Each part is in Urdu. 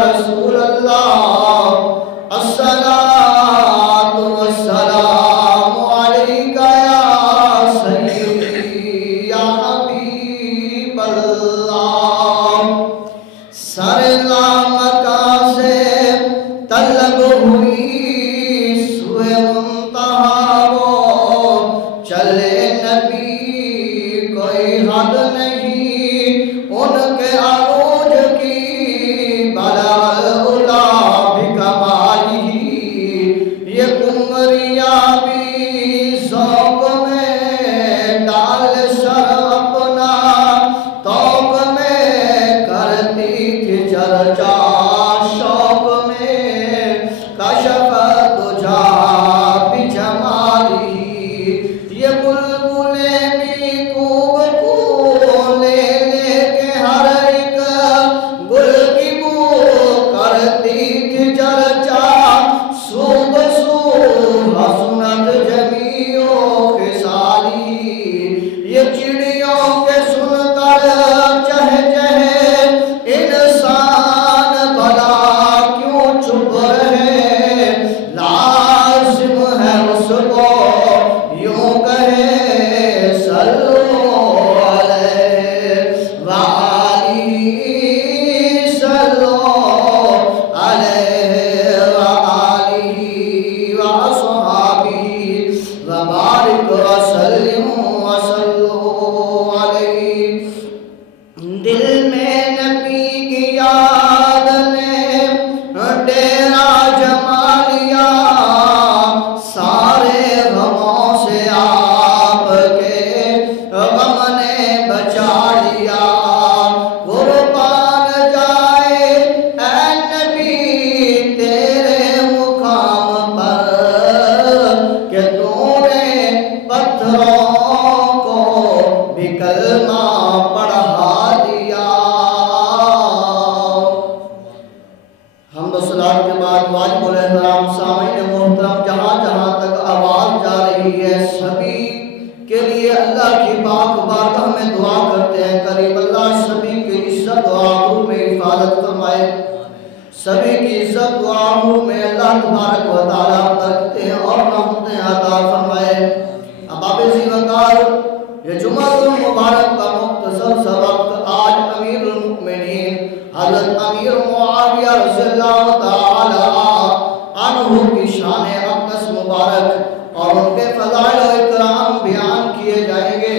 رسول اللہ الصلاۃ والسلام علیکہ یا سیدی یا حبیب اللہ۔ سر لامکہ سے طلب ہوئی سوئے منتہا وہ چلے نبی کوئی حد نہیں ان کے عروج کی بلغ العلا بکمالہ۔ یہ قمریہ بھی ذوق میں ڈال سر اپنا توق میں کرتی تھی چرچا شوق میں کشف دجا بجمالہ۔ یہ بلبلیں بھی خوب کو لے لے کے ہر ایک گل کی بو کرتی تھی چرچا صوب صوب حسنت جمیع خصالہ۔ یہ چڑیوں کے سن کر چہ چہ انسان بھلا کیوں چھپ رہے، لازم ہے اس کو یوں کہے صلو علیہ وآلہ، صلو علیہ وآلہ وصحابہ وبارک وسلم وصلوا علیہ۔ دل میں نبی کی یاد نے ڈیرا جما لیا، سارے غموں سے آپ کے غم نے بچا لیا۔ قربان جائے اے نبی تیرے مقام پر کہ تو نے پتھروں کو بھی کلمہ پڑھا دیا۔ حمد و صلات کے بعد واجب الاحترام سامعین محترم، جہاں جہاں تک آواز جا رہی ہے سبھی کے لیے اللہ کی پاک بارگاہ میں دعا کرتے ہیں، قریب اللہ سبھی کی عزت و آبرو میں حفاظت فرمائے، سبھی کی عزت و آبرو میں اللہ تبارک و تعالیٰ برکتیں اور رحمتیں عطا فرمائے۔ احباب ذی وقار، یہ جمعہ المبارک کا مختصر سا وقت آج امیر المؤمنین حضرت امیر معاویہ رضی اللہ تعالی عنہ کی شان اقدس مبارک اور ان کے فضائل و اکرام بیان کیے جائیں گے۔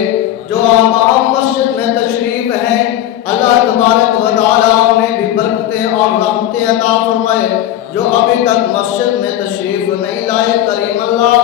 جو آباء مسجد میں تشریف ہیں، اللہ تبارک و تعالیٰ انہیں بھی برکتیں اور رحمتیں عطا فرمائے۔ جو ابھی تک مسجد میں تشریف نہیں لائے، کریم اللہ